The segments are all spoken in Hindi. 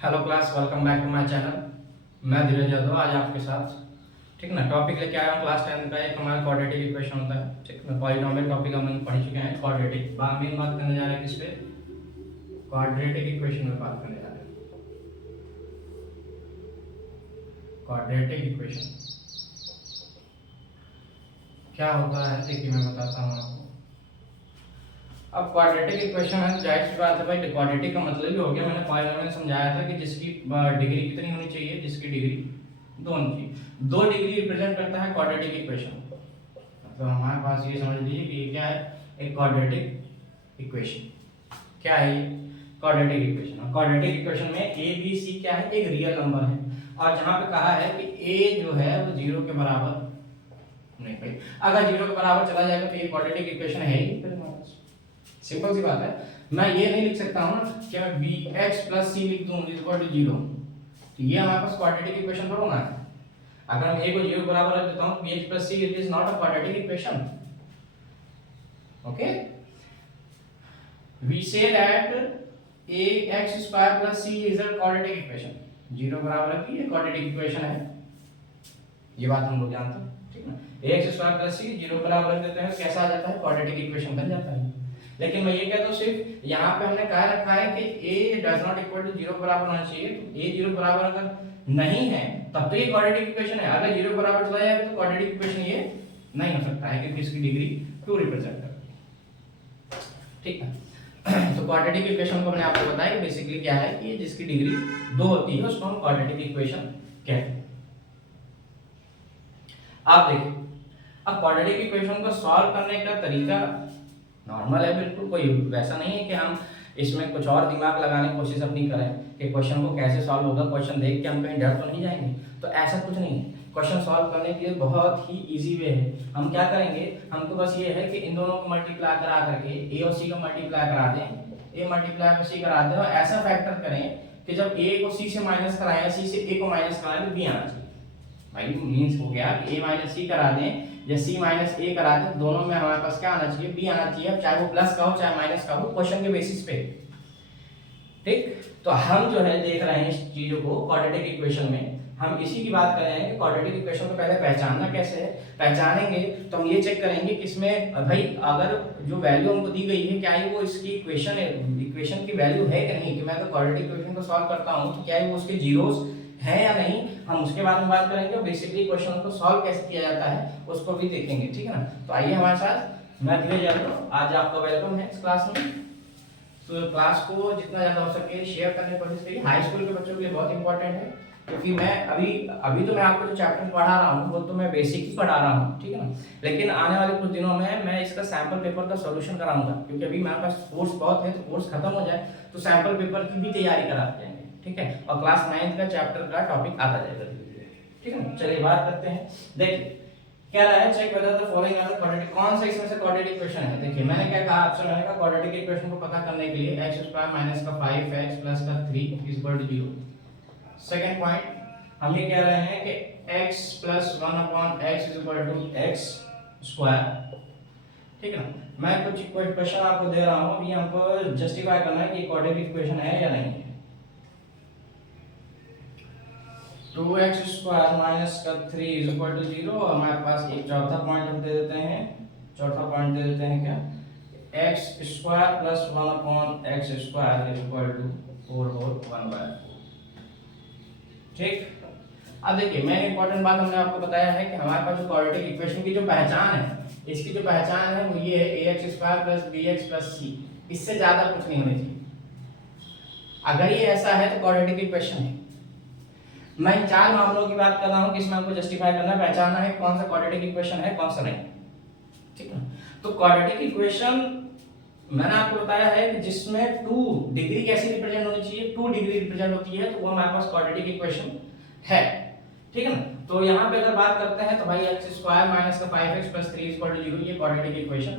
Hello class, welcome back to my channel. मैं धीरज यादव आज आपके साथ ठीक ना टॉपिक लेके आया हूँ क्लास 10 का। एक हमारा क्वाड्रेटिक इक्वेशन होता है, ठीक ना। पॉलिनोमियल टॉपिक हम लोग पढ़ चुके हैं। क्वाड्रेटिक मेन बात करने जा रहे हैं किस पे? क्वाड्रेटिक इक्वेशन में बात करने जा रहे हैं। क्वाड्रेटिक इक्वेशन क्या होता है देखिए मैं बताता हूँ आपको। अब क्वाड्रेटिक इक्वेशन है तो जाहिर सी बात है भाई, क्वाड्रेटिक का मतलब ही हो गया, मैंने पॉलिनोमियल समझाया था कि जिसकी डिग्री कितनी होनी चाहिए, जिसकी डिग्री 2 होनी चाहिए। 2 डिग्री रिप्रेजेंट करता है क्वाड्रेटिक इक्वेशन। तो हमारे पास ये समझ लीजिए कि ये क्या है, एक क्वाड्रेटिक इक्वेशन। क्या है ये? Quadratic equation. क्वाड्रेटिक इक्वेशन में ए बी सी क्या है, एक रियल नंबर है। और जहां पे कहा है कि ए जो है वो 0 के बराबर नहीं भाई, अगर 0 के बराबर चला जाएगा तो ये क्वाड्रेटिक इक्वेशन है ही। फिर सिंपल सी बात है। मैं ये नहीं लिख सकता हूं ना कि मैं bx + c लिख दूं इक्वल टू 0, तो ये हमारे पास क्वाड्रेटिक इक्वेशन थोड़ा ना है। अगर मैं a को 0 बराबर रख देता हूं bx + c, it is not a quadratic equation. Okay, we say that ax² + c is a quadratic equation. 0 बराबर है, ये क्वाड्रेटिक इक्वेशन है, ये बात हम लोग जानते हैं, ठीक ना। ax² + c 0 बराबर रख देते हैं, कैसा आ जाता है, क्वाड्रेटिक इक्वेशन बन जाता है। लेकिन मैं ये कहता हूँ सिर्फ यहाँ पे हमने कहा रखा है कि a does not equal to 0 बराबर होना चाहिए। तो a 0 बराबर अगर नहीं है तब तो ये क्वाड्रेटिक इक्वेशन है। अगर 0 बराबर चला जाएगा तो क्वाड्रेटिक इक्वेशन ये नहीं हो सकता है, क्योंकि इसकी डिग्री 2 रिप्रेजेंट करती है, ठीक है। तो क्वाड्रेटिक इक्वेशन को मैंने आपको बताया कि बेसिकली क्या है कि जिसकी डिग्री 2 होती है उसको हम क्वाड्रेटिक इक्वेशन कहते हैं। आप देखिए, अब क्वाड्रेटिक इक्वेशन को सॉल्व करने का तरीका नॉर्मल है, बिल्कुल कोई वैसा नहीं है कि हम इसमें कुछ और दिमाग लगाने की कोशिश अपनी करें कि क्वेश्चन को कैसे सॉल्व होगा, क्वेश्चन देख के हम कहीं डर तो नहीं जाएंगे। तो ऐसा कुछ नहीं है। क्वेश्चन सॉल्व करने के लिए बहुत ही इजी वे है। हम क्या करेंगे, हमको बस ये है कि इन दोनों को मल्टीप्लाई करा करके ए और सी को मल्टीप्लाई करा दें, ए मल्टीप्लाई को सी करा दें, और ऐसा फैक्टर करें कि जब ए को सी से माइनस कराएं या सी से ए को माइनस कराएं तो बी आना चाहिए। भाई मीन्स हो गया कि a - c करा दें या c - a करा दें, दोनों में हमारे पास क्या आना चाहिए, b आना चाहिए, चाहे वो प्लस का हो चाहे माइनस का हो, क्वेश्चन के बेसिस पे, ठीक। तो हम जो है देख रहे हैं इस चीजों को क्वाड्रेटिक इक्वेशन में, हम इसी की बात कर रहे हैं कि क्वाड्रेटिक इक्वेशन को पहले पहचानना कैसे है। पहचानेंगे तो हम ये चेक करेंगे कि इसमें भाई अगर जो वैल्यू हमको दी गई है क्या है वो इसकी इक्वेशन की वैल्यू है कि नहीं, कि मैं अगर क्वाड्रेटिक इक्वेशन को सॉल्व करता हूं तो क्या है वो उसके जीरोस है या नहीं, हम उसके बारे में बात करेंगे। और बेसिकली क्वेश्चन को सॉल्व कैसे किया जाता है उसको भी देखेंगे, ठीक है ना। तो आइए हमारे साथ, मैं धीरज यादव, आज आपका वेलकम है इस क्लास में। तो क्लास को जितना ज्यादा हो सके शेयर करने की कोशिश करिए। हाई स्कूल के बच्चों के लिए बहुत इंपॉर्टेंट है, क्योंकि मैं अभी तो मैं आपको जो चैप्टर पढ़ा रहा हूँ वो तो मैं बेसिक ही पढ़ा रहा हूँ, ठीक है ना। लेकिन आने वाले कुछ दिनों में मैं इसका सैंपल पेपर का सॉल्यूशन कराऊंगा, क्योंकि अभी मेरे पास कोर्स बहुत है, तो कोर्स खत्म हो जाए तो सैंपल पेपर की भी तैयारी कराते हैं, ठीक है। और क्लास 9 का चैप्टर का टॉपिक आता जाएगा, ठीक है ना। चलिए बात करते हैं। देखिए क्या रहा है, check whether the following are the quadratic, कौन सा इसमें से क्वाड्रेटिक इक्वेशन है। देखिए मैंने क्या कहा आपसे, मैंने कहा क्वाड्रेटिक इक्वेशन को पता करने के लिए x² - का 5x + का 3 = 0। सेकंड पॉइंट हम ये कह रहे हैं कि x + 1/x = x², ठीक है ना। मैं कुछ क्वेश्चन आपको दे रहा हूं, अभी हमको जस्टिफाई करना है कि क्वाड्रेटिक इक्वेशन है या नहीं है। 2x² - का 3 = 0। और हमारे पास एक चौथा पॉइंट हम दे देते हैं, चौथा पॉइंट दे देते हैं क्या, x² + 1/x² = 4/1/4, ठीक। अब देखिए मेन इंपॉर्टेंट बात हमने आपको बताया है कि हमारे पास जो क्वाड्रेटिक इक्वेशन की जो पहचान है, इसकी जो पहचान है वो ये है ax² + bx + c, इससे ज्यादा कुछ नहीं होनी चाहिए। अगर ये ऐसा है तो क्वाड्रेटिक इक्वेशन है। मैं इन 4 मामलों की बात कर रहा हूं कि इसमें हमको जस्टिफाई करना है, पहचानना है कौन सा क्वाड्रेटिक इक्वेशन है कौन सा नहीं, ठीक है। तो क्वाड्रेटिक इक्वेशन मैंने आपको बताया है कि जिसमें 2 डिग्री कैसी रिप्रेजेंट होनी चाहिए, 2 डिग्री रिप्रेजेंट होती है, तो वो हमारे पास क्वाड्रेटिक इक्वेशन है, ठीक है ना। तो यहाँ पे अगर बात करते हैं तो भाई x² - का 5x + 3 = 0 ये क्वाड्रेटिक इक्वेशन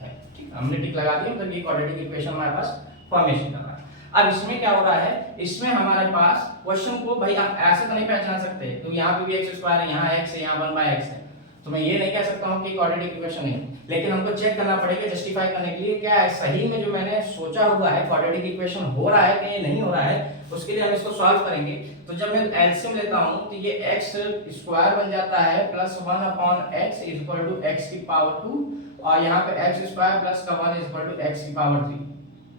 है, ठीक है। हमने टिक लगा दिया, मतलब ये क्वाड्रेटिक इक्वेशन हमारे पास फॉर्मेशन कर रहा है। अब इसमें क्या हो रहा है, इसमें हमारे पास क्वेश्चन को भाई आप ऐसे तो नहीं पहचान सकते, तो यहाँ पे भी x² है, यहाँ x है, यहाँ 1/x है, तो मैं ये नहीं कह सकता हूँ कि क्वाड्रेटिक इक्वेशन नहीं है, लेकिन हमको चेक करना पड़ेगा जस्टिफाई करने के लिए क्या है सही में जो मैंने सोचा हुआ है क्वाड्रेटिक इक्वेशन हो रहा है कि ये नहीं हो रहा है। उसके लिए हम इसको सॉल्व करेंगे। तो जब मैं एलसीएम लेता हूँ तो ये एक्स स्क्वायर बन जाता है plus 1 upon X is equal to X की पावर 2, और यहाँ पे एक्स स्क्वायर प्लस का 1 इज इक्वल टू एक्स की पावर 3।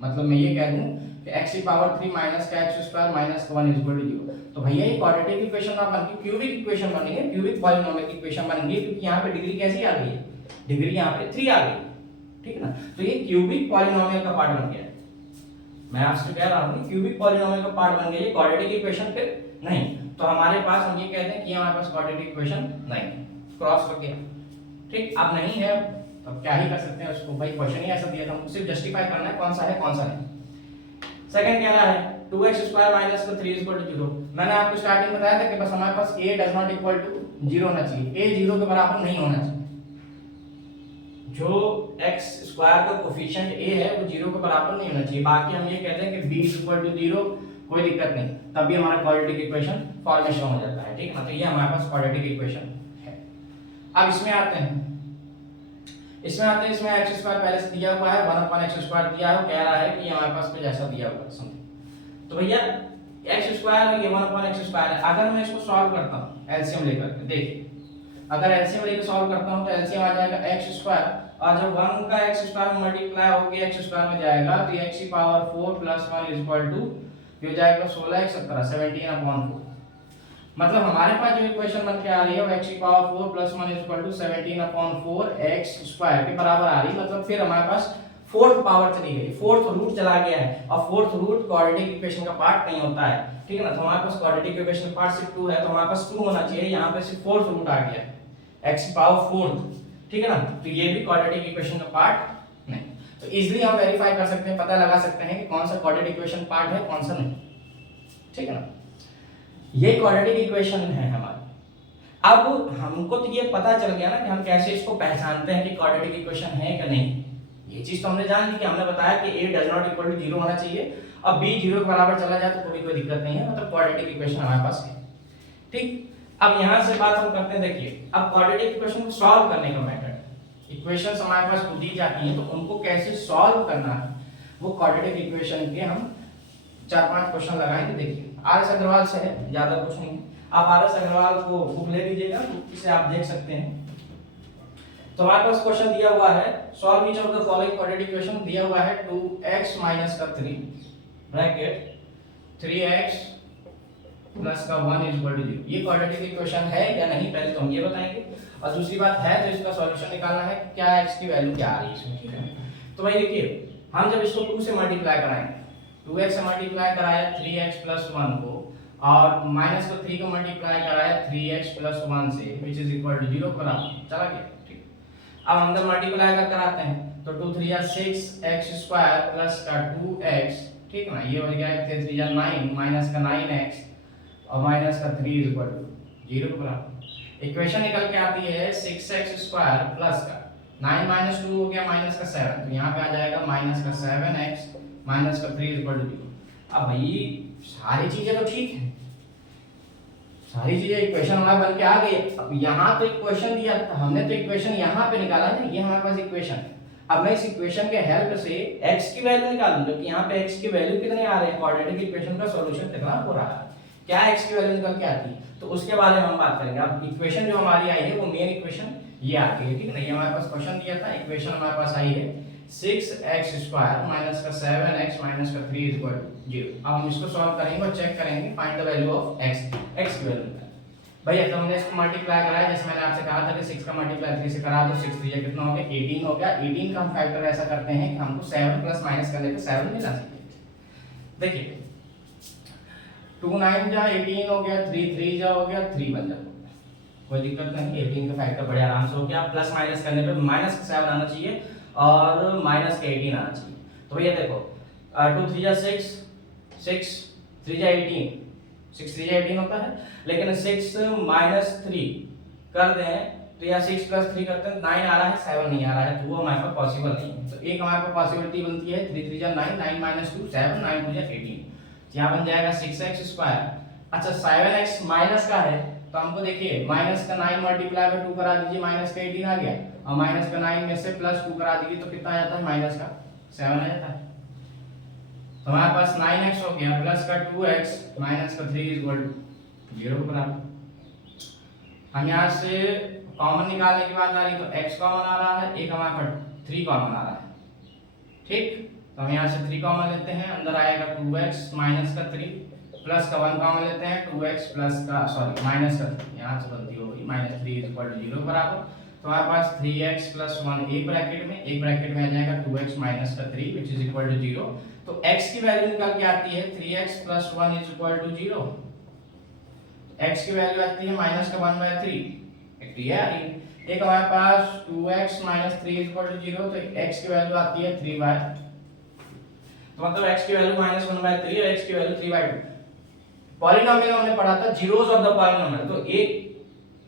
मतलब मैं ये कह दूं कि x की पावर 3 माइनस का x स्क्वायर माइनस का 1 इज इक्वल टू 0। तो भैया ये क्वाड्रेटिक इक्वेशन ना बन के क्यूबिक इक्वेशन बनेंगे, क्यूबिक पॉलिनोमियल इक्वेशन बनेंगे, क्योंकि यहाँ पे डिग्री कैसी आ गई है, डिग्री यहाँ पे 3 आ गई, ठीक है ना। तो ये क्यूबिक पॉलिनोमियल का पार्ट बन गया है। मैं आपसे कह रहा हूँ क्यूबिक पॉलिनोमियल का पार्ट बन गया, ये क्वाड्रेटिक इक्वेशन पे नहीं। तो हमारे पास हम ये कहते हैं कि हमारे पास क्वाड्रेटिक इक्वेशन नहीं, क्रॉस कर दिया, ठीक। अब नहीं है अब क्या ही कर सकते हैं उसको, भाई क्वेश्चन ही ऐसा दिया था, हमको सिर्फ जस्टिफाई करना है कौन सा है कौन सा नहीं। सेकंड क्या रहा है 2x स्क्वायर माइनस का 3 इक्वल टू 0। मैंने आपको स्टार्टिंग में बताया था कि बस हमारे पास a does not equal to 0 होना चाहिए, a 0 के बराबर नहीं होना चाहिए। जो x स्क्वायर का कोफिशिएंट a है वो 0 के बराबर नहीं होना चाहिए। बाकी हम ये कहते हैं कि b इक्वल टू 0, कोई दिक्कत नहीं, तब भी हमारा क्वाड्रेटिक इक्वेशन फॉर्मेशन हो जाता है, ठीक है ना। तो ये हमारे पास क्वाड्रेटिक इक्वेशन है। अब इसमें आते हैं, इसमें x स्क्वायर पहले से दिया हुआ है, 1 अपॉन x स्क्वायर दिया है, कह रहा है कि हमारे पास कुछ ऐसा दिया हुआ है समथिंग। तो भैया x स्क्वायर और ये 1 अपॉन x स्क्वायर है। अगर मैं इसको सॉल्व करता हूं एलसीएम लेकर के, देखिए अगर एलसीएम लेकर सॉल्व करता हूं तो एलसीएम आ जाएगा x स्क्वायर, और जब 1 का x स्क्वायर में मल्टीप्लाई होके x स्क्वायर में जाएगा तो x की power 4 plus 1 is equal to ये हो जाएगा 16 x 17 17 अपॉन 4। मतलब हमारे पास जो इक्वेशन बन के आ रही है वो x की power 4 plus 1 is equal to 17 upon 4 x square के बराबर आ रही है। मतलब फिर हमारे पास फोर्थ पावर चली गई, फोर्थ रूट चला गया है, और फोर्थ रूट क्वाड्रेटिक इक्वेशन का पार्ट नहीं होता है, ठीक है ना। तो हमारे पास क्वाड्रेटिक इक्वेशन पार्ट सिर्फ 2 है, तो हमारे पास 2 होना चाहिए, यहाँ पे सिर्फ फोर्थ रूट आ गया है x की पावर 4, ठीक है ना। तो ये भी क्वाड्रेटिक इक्वेशन का पार्ट नहीं। तो इजीली हम वेरीफाई कर सकते हैं, पता लगा सकते हैं कि कौन सा क्वाड्रेटिक इक्वेशन पार्ट है कौन सा नहीं, ठीक है ना। ये क्वाड्रेटिक इक्वेशन है हमारा। अब हमको तो ये पता चल गया ना कि हम कैसे इसको पहचानते हैं कि क्वाड्रेटिक इक्वेशन है कि नहीं। ये चीज तो हमने जान ली कि हमने बताया कि a does not equal to 0 होना चाहिए, अब b 0 के बराबर चला जाए तो कोई दिक्कत नहीं है, मतलब क्वाड्रेटिक इक्वेशन हमारे पास है, ठीक। अब यहां से बात हम करते हैं, देखिए अब क्वाड्रेटिक इक्वेशन को सॉल्व करने का मेथड, इक्वेशंस हमारे पास खुद दी जाती हैं तो उनको कैसे सॉल्व करना है वो क्वाड्रेटिक इक्वेशन के हम 4-5 क्वेश्चन लगाएंगे। देखिए आर.एस. अग्रवाल से है, ज्यादा कुछ नहीं, आप आर.एस. अग्रवाल को बुक ले लीजिएगा, इसे आप देख सकते हैं। तो हमारे पास क्वेश्चन दिया हुआ है solve each of the following quadratic equation, दिया हुआ है 2x माइनस का 3 ब्रैकेट 3x प्लस का 1 इज इक्वल टू 0। ये क्वाड्रेटिक इक्वेशन है या नहीं पहले तो हम ये बताएंगे, और दूसरी बात है तो इसका सॉल्यूशन निकालना है, क्या x की वैल्यू क्या आ रही है इसमें, ठीक है। तो भाई देखिए हम जब इसको 2 से मल्टीप्लाई कराएंगे, 2x से मल्टीप्लाई कराया 3x प्लस 1 को, और माइनस को 3 को मल्टीप्लाई कराया 3x प्लस 1 से, विच इज इक्वल टू 0 पर चला गया, ठीक। अब हम जब मल्टीप्लाई कर कराते हैं तो 2 3 या 6x स्क्वायर प्लस का 2x, ठीक ना, ये हो गया 3 3 या 9 माइनस का 9x और माइनस का 3 इज इक्वल टू 0 के बराबर। इक्वेशन निकल के आती है 6x स्क्वायर प्लस का 9 माइनस 2 हो गया माइनस का 7, तो यहाँ पे आ जाएगा माइनस का 7x माइनस का 3 इक्वल टू 0। अब भाई सारी चीजें तो ठीक है, सारी चीजें इक्वेशन हमारे बन के आ गई। अब यहाँ तो इक्वेशन दिया था हमने, तो इक्वेशन यहाँ पे निकाला ना, ये हमारे पास इक्वेशन है। अब मैं इस इक्वेशन के हेल्प से x की वैल्यू निकालूंगा कि यहाँ पे x की वैल्यू कितने आ रहे हैं, क्वाड्रेटिक इक्वेशन का सॉल्यूशन कितना हो रहा है, क्या x की वैल्यू निकल के आती है, तो उसके बारे में हम बात करेंगे। अब इक्वेशन जो हमारी आई है वो मेन इक्वेशन ये आ गई है, ठीक है ना। ये हमारे पास क्वेश्चन दिया था, इक्वेशन हमारे पास आई है 6x स्क्वायर माइनस का 7x माइनस का 3 इज इक्वल टू 0। अब हम इसको सॉल्व करेंगे और चेक करेंगे find the value of x, x की वैल्यू भैया। तो हमने इसको मल्टीप्लाई कराया, जैसे मैंने आपसे कहा था कि 6 का मल्टीप्लाई 3 से करा दो, 6 3 कितना हो गया 18 हो गया। 18 का हम फैक्टर ऐसा करते हैं कि हमको 7 प्लस माइनस करने पे 7 मिलना चाहिए। देखिए 2 9 जा 18 हो गया, 3 3 जा हो गया, 3 बन जाता, कोई दिक्कत नहीं। 18 का फैक्टर बड़े आराम से हो गया, प्लस माइनस करने पे माइनस का 7 आना चाहिए और माइनस का 18 आना चाहिए। तो भैया देखो 2 3 जा 6, 6 3 जा 18, 6 3 जा 18 होता है, लेकिन 6 माइनस 3 कर दें तो या 6 प्लस 3 करते हैं 9 आ रहा है, 7 नहीं आ रहा है, तो वो हमारे पास पॉसिबल नहीं है। तो एक हमारे पास पॉसिबिलिटी बनती है 3 3 जा 9, 9 माइनस 2 7, 9 2 जा 18, यहाँ बन जाएगा 6x स्क्वायर। अच्छा 7x माइनस का है तो हमको देखिए माइनस का 9 मल्टीप्लाई बाय 2 करा दीजिए, माइनस का 18 आ गया, और माइनस का 9 में से प्लस 2 करा दीजिए तो कितना आ जाता है, माइनस का 7 आ जाता है। तो हमारे पास 9x हो गया प्लस का 2x माइनस का 3 इक्वल टू 0 के बराबर। हम यहाँ से कॉमन निकालने की बात आ रही तो x कॉमन आ रहा है, एक हमारे पास 3 कॉमन आ रहा है, ठीक। तो हम यहाँ से 3 कॉमन लेते हैं, अंदर आएगा 2x माइनस का 3 प्लस का 1 कॉमन लेते हैं, 2x प्लस का सॉरी माइनस का 3, यहाँ से गलती हो गई, माइनस 3 इक्वल टू 0 बराबर। तो हमारे पास 3x प्लस 1 एक ब्रैकेट में आ जाएगा 2x माइनस का 3 विच इज इक्वल टू 0। तो x की वैल्यू निकल के आती है 3x plus 1 is equal to 0। x की वैल्यू आती है माइनस का 1/3, एक ये आ रही है। एक हमारे पास 2x minus 3 is equal to 0, तो x की वैल्यू आती है 3/, तो मतलब x की वैल्यू माइनस 1/3 और x की वैल्यू 3/2। पॉलिनोमियल हमने पढ़ा था जीरोस ऑफ द पॉलिनोमियल, तो एक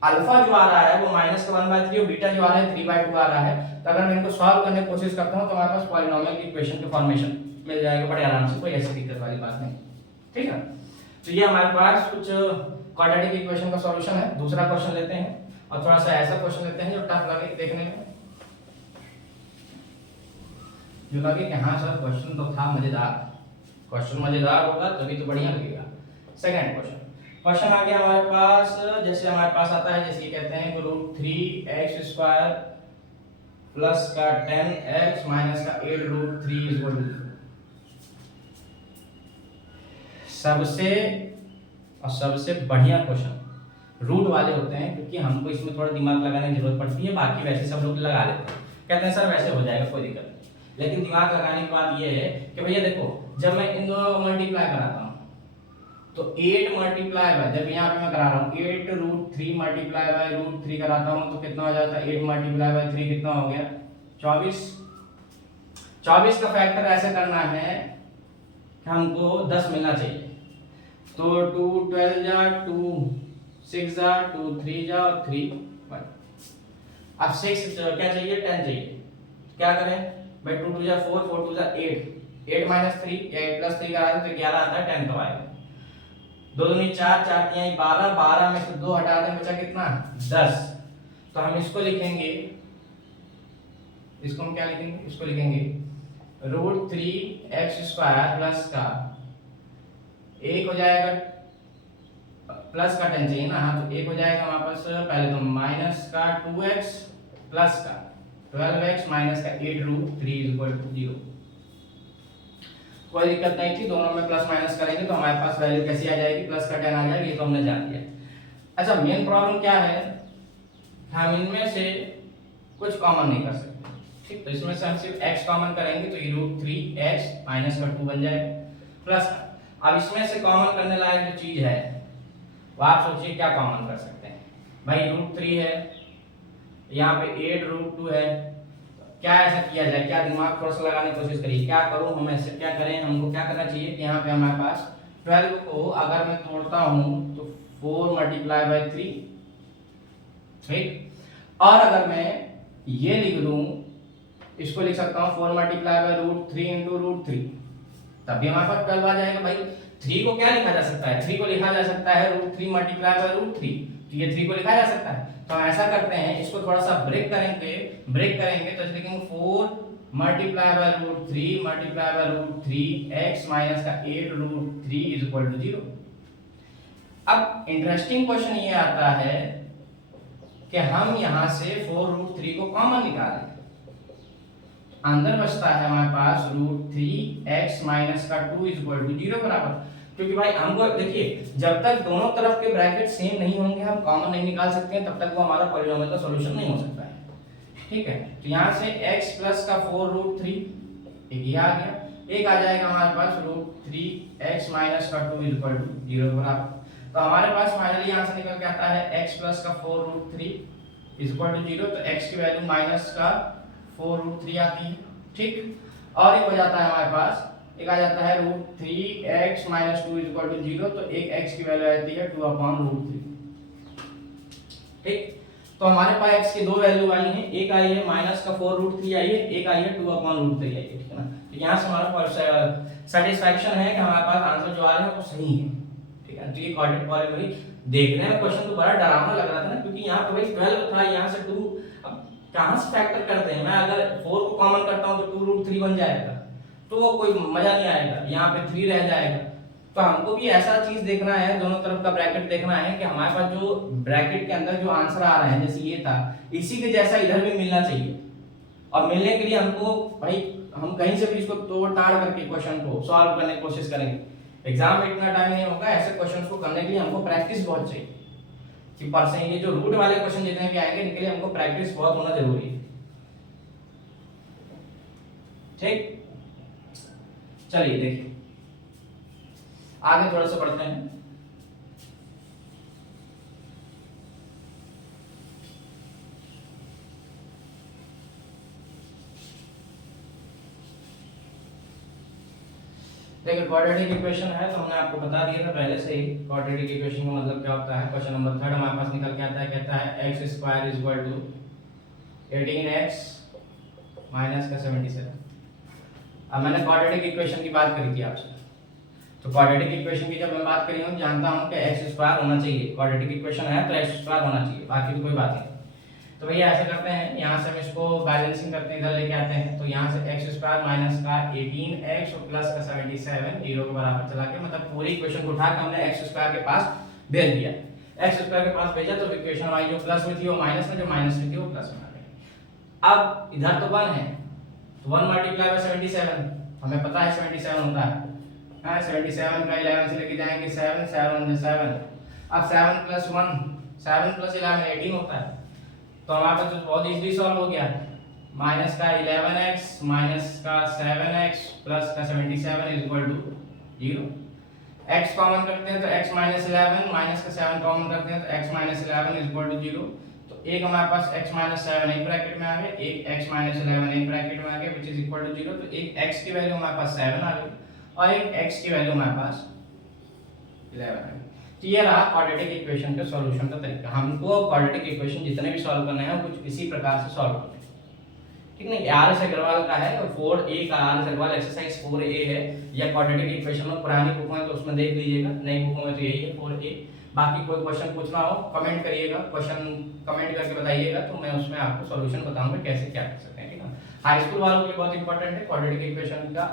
अल्फा जो आ रहा है वो माइनस का 1/3 और बीटा जो आ रहा है 3/2 आ रहा है। तो अगर मैं इनको सॉल्व करने की कोशिश करता हूं तो हमारे पास पॉलिनोमियल की इक्वेशन का फॉर्मेशन मिल जाएगा बड़े आराम से, कोई ऐसी दिक्कत वाली बात नहीं, ठीक है। तो ये हमारे पास कुछ क्वाड्रेटिक इक्वेशन का सॉल्यूशन है। दूसरा क्वेश्चन लेते हैं और थोड़ा सा ऐसा क्वेश्चन लेते हैं जो टफ लगे देखने में, जो लगे कि हाँ सर क्वेश्चन तो था मजेदार, क्वेश्चन मजेदार होगा तभी तो बढ़िया लगेगा। सेकंड क्वेश्चन आ गया हमारे पास, जैसे हमारे पास आता है, जैसे ये कहते हैं कि √3x² प्लस का 10x माइनस का 8√3 इज इक्वल टू। सबसे बढ़िया क्वेश्चन रूट वाले होते हैं, क्योंकि हमको इसमें थोड़ा दिमाग लगाने की जरूरत पड़ती है, बाकी वैसे सब लोग लगा लेते हैं, कहते हैं सर वैसे हो जाएगा कोई दिक्कत नहीं। लेकिन दिमाग लगाने की बात ये है कि भैया देखो, जब मैं इन दोनों को मल्टीप्लाई कराता हूँ तो 8 मल्टीप्लाई बाय, जब यहाँ पे मैं करा रहा हूँ 8√3 मल्टीप्लाई बाय √3 कराता हूँ तो कितना हो जाता है, 8 मल्टीप्लाई बाय 3 कितना हो गया, 24। 24 का फैक्टर ऐसे करना है कि हमको 10 मिलना चाहिए, तो 2 12 जा, 2 6 जा, 2 3 जा और 3 1। अब 6 क्या चाहिए, 10 चाहिए, क्या करें भाई, 2 2 जा 4, 4 2 जा 8, 8 माइनस 3 या 8 प्लस 3 करा तो 11 आता है, 10 तो आएगा। 2 दूनी 4, 4 तिहाई 12, 12 में से 2 हटा दें बचा कितना, 10। तो हम इसको लिखेंगे, इसको हम क्या लिखेंगे, इसको लिखेंगे √3x² प्लस का एक हो जाएगा, प्लस का 10 चाहिए ना, हाँ तो एक हो जाएगा हमारे पास पहले तो माइनस का 2x प्लस का 12x माइनस का 8√3 इज इक्वल टू 0। कोई दिक्कत नहीं थी, दोनों में प्लस माइनस करेंगे तो हमारे पास वैल्यू कैसी आ जाएगी, प्लस का 10 आ जाएगी, ये तो हमने जान लिया। अच्छा मेन प्रॉब्लम क्या है, हम इनमें से कुछ कॉमन नहीं कर सकते, ठीक। तो इसमें से हम सिर्फ x कॉमन करेंगे तो ये √3x माइनस का 2 बन जाएगा प्लस। अब इसमें से कॉमन करने लायक जो चीज है वो आप सोचिए क्या कॉमन कर सकते हैं भाई, √3 है, यहाँ पे 8√2 है, क्या ऐसा किया जाए, क्या दिमाग थोड़ा सा लगाने की कोशिश करिए, क्या करूं हम, ऐसे क्या करें, हमको क्या करना चाहिए कि यहाँ पे हमारे पास 12 को अगर मैं तोड़ता हूं तो 4 मल्टीप्लाई बाय 3, ठीक। और अगर मैं ये लिख दूं, इसको लिख सकता हूं 4 मल्टीप्लाई बाय √3 इंटू √3, तब भी हमारे पास 12 आ जाएगा। भाई 3 को क्या लिखा जा सकता है, 3 को लिखा जा सकता है √3 मल्टीप्लाई बाय √3, तो ये 3 को लिखा जा सकता है। तो हम ऐसा करते हैं, इसको थोड़ा सा ब्रेक करेंगे तो लिखेंगे 4 multiply by √3 multiply by √3 x minus का 8√3 इज इक्वल टू 0। अब इंटरेस्टिंग क्वेश्चन ये आता है कि हम यहां से 4√3 को कॉमन निकालें, अंदर बचता है हमारे पास √3x माइनस का 2 इज इक्वल टू 0 बराबर। क्योंकि भाई हमको देखिए, जब तक दोनों तरफ के ब्रैकेट सेम नहीं होंगे, हम कॉमन नहीं निकाल सकते हैं, तब तक वो हमारा पॉलिनोमियल का सॉल्यूशन नहीं हो सकता है, ठीक है। तो यहाँ से x प्लस का 4√3 एक ये आ गया, एक आ जाएगा हमारे पास √3x माइनस का 2 इज इक्वल टू 0 बराबर। तो हमारे पास फाइनली यहाँ से निकल के आता है x प्लस का 4√3 इज इक्वल टू 0, तो x की वैल्यू माइनस का 4√3 आती है, ठीक। और एक हो जाता है हमारे पास, एक आ जाता है √3x minus 2 is equal to 0, तो एक x की वैल्यू आती है 2/√3, ठीक। तो हमारे पास x की दो वैल्यू आई हैं, एक आई है माइनस का 4√3 आई है, एक आई है 2/√3 आई है, ठीक है ना। तो यहाँ से हमारा सेटिस्फैक्शन है कि हमारे पास आंसर जो आ रहे हैं वो सही है, ठीक है। तो ये क्वाड्रेटिक पॉलीनॉमियल देखने में क्वेश्चन तो बड़ा डरावना लग रहा था ना, क्योंकि यहाँ पे भाई 12 था, यहाँ से 2, अब कहाँ से फैक्टर करते हैं, मैं अगर 4 को कॉमन करता हूँ तो 2√3 बन जाएगा, तो वो कोई मजा नहीं आएगा, यहाँ पे 3 रह जाएगा। तो हमको भी ऐसा चीज देखना है, दोनों तरफ का ब्रैकेट देखना है कि हमारे पास जो ब्रैकेट के अंदर जो आंसर आ रहा है, जैसे ये था, इसी के जैसा इधर भी मिलना चाहिए। और मिलने के लिए हमको भाई हम कहीं से भी इसको तोड़ ताड़ करके क्वेश्चन को सॉल्व करने की कोशिश करेंगे। एग्जाम में इतना टाइम नहीं होगा, ऐसे क्वेश्चंस को करने के लिए हमको प्रैक्टिस बहुत चाहिए कि परसेंट ये जो रूट वाले क्वेश्चन जितने भी आएंगे इनके लिए हमको प्रैक्टिस बहुत होना जरूरी है। ठीक, चलिए देखिए आगे थोड़ा सा बढ़ते हैं। देखिए क्वाड्रेटिक इक्वेशन है, तो हमने आपको बता दिया था पहले से ही क्वाड्रेटिक इक्वेशन का मतलब क्या होता है। क्वेश्चन नंबर 3 हमारे पास निकल के आता है, कहता है x² = 18x - 77। अब मैंने क्वाड्रेटिक इक्वेशन की बात करी थी आपसे, तो क्वाड्रेटिक इक्वेशन की जब मैं बात करी हूँ, जानता हूँ कि x² होना चाहिए, क्वाड्रेटिक इक्वेशन है तो x² होना चाहिए, बाकी तो कोई बात नहीं। तो भैया ऐसे करते हैं, यहाँ से हम इसको बैलेंसिंग करते हैं, इधर लेके आते हैं, तो यहाँ से x² माइनस का 18x और प्लस का 77 जीरो के बराबर चला के, मतलब पूरी इक्वेशन को उठा के हमने x² के पास भेज दिया। x² के पास भेजा तो इक्वेशन हमारी जो प्लस में थी वो माइनस में, जो माइनस में थी वो प्लस में आ गई। अब इधर तो 1 है, तो 1 मल्टीप्लाई बाय 77, हमें पता है 77 होता है, 77 का 11 से लेके जाएंगे 7, 7 7, अब 7 + 1 7 + 11 18 होता है, तो हमारे पास तो बहुत इजीली सॉल्व हो गया। माइनस का 11x माइनस का 7x प्लस का 77 = 0। x कॉमन करते हैं तो x - 11 माइनस का 7 कॉमन करते हैं तो x - 11 = 0। तो एक हमारे पास x - 7 एक ब्रैकेट में आ गया, एक x - 11 एक ब्रैकेट में आ गया, which is equal to 0। तो एक x की वैल्यू हमारे पास 7 आ गई और एक x की वैल्यू हमारे पास 11 आ गई। तो ये रहा क्वाड्रेटिक इक्वेशन के सॉल्यूशन का तरीका। हमको क्वाड्रेटिक इक्वेशन जितने भी सॉल्व करने हैं कुछ इसी प्रकार से सॉल्व करने हैं, ठीक नहीं। आर.एस. अग्रवाल का है और 4A का आर.एस. अग्रवाल एक्सरसाइज 4A है, या क्वाड्रेटिक इक्वेशन में पुरानी बुक में तो उसमें देख लीजिएगा, नई बुकों में तो यही है 4A। बाकी कोई क्वेश्चन पूछना हो कमेंट करिएगा, क्वेश्चन कमेंट करके बताइएगा, तो मैं उसमें आपको सॉल्यूशन बताऊंगा कैसे क्या कर सकते हैं, ठीक है। हाई स्कूल वालों के लिए बहुत इंपॉर्टेंट है क्वाड्रेटिक इक्वेशन का,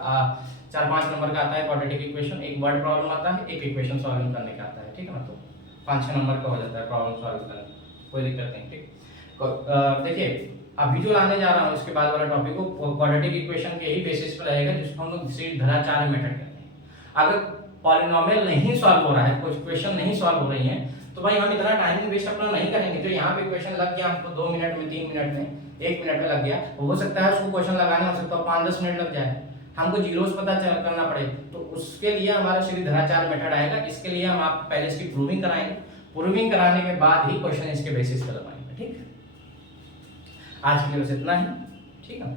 4-5 नंबर का आता है क्वाड्रेटिक इक्वेशन, एक वर्ड प्रॉब्लम आता है, एक इक्वेशन सॉल्व करने का आता है, ठीक है ना। तो 5-6 नंबर का हो जाता है प्रॉब्लम सॉल्व करने, कोई दिक्कत नहीं, ठीक। देखिए अभी जो लाने जा रहा हूँ इसके बाद वाला टॉपिक को क्वाड्रेटिक इक्वेशन के ही बेसिस पर रहेगा, जिसको हम लोग सीढ़ीधराचार्य मेथड कहते हैं। अगर पॉलिनोमियल नहीं सॉल्व हो रहा है, कुछ इक्वेशन नहीं सॉल्व हो रही है, तो भाई हम इतना टाइमिंग वेस्ट अपना नहीं करेंगे। जो यहाँ पे इक्वेशन लग गया हमको 2 मिनट में, 3 मिनट में, 1 मिनट में लग गया, हो सकता है उसको क्वेश्चन लगाने हो सकता है 5-10 मिनट लग जाए, हमको जीरोस पता करना पड़े, तो उसके लिए हमारा सीढ़ीधराचार्य मेथड आएगा। इसके लिए हम आपको पहले इसकी प्रूविंग कराएंगे, प्रूविंग कराने के बाद ही क्वेश्चन इसके बेसिस पर लगाएंगे, ठीक। आज के लिए बस इतना ही, ठीक है।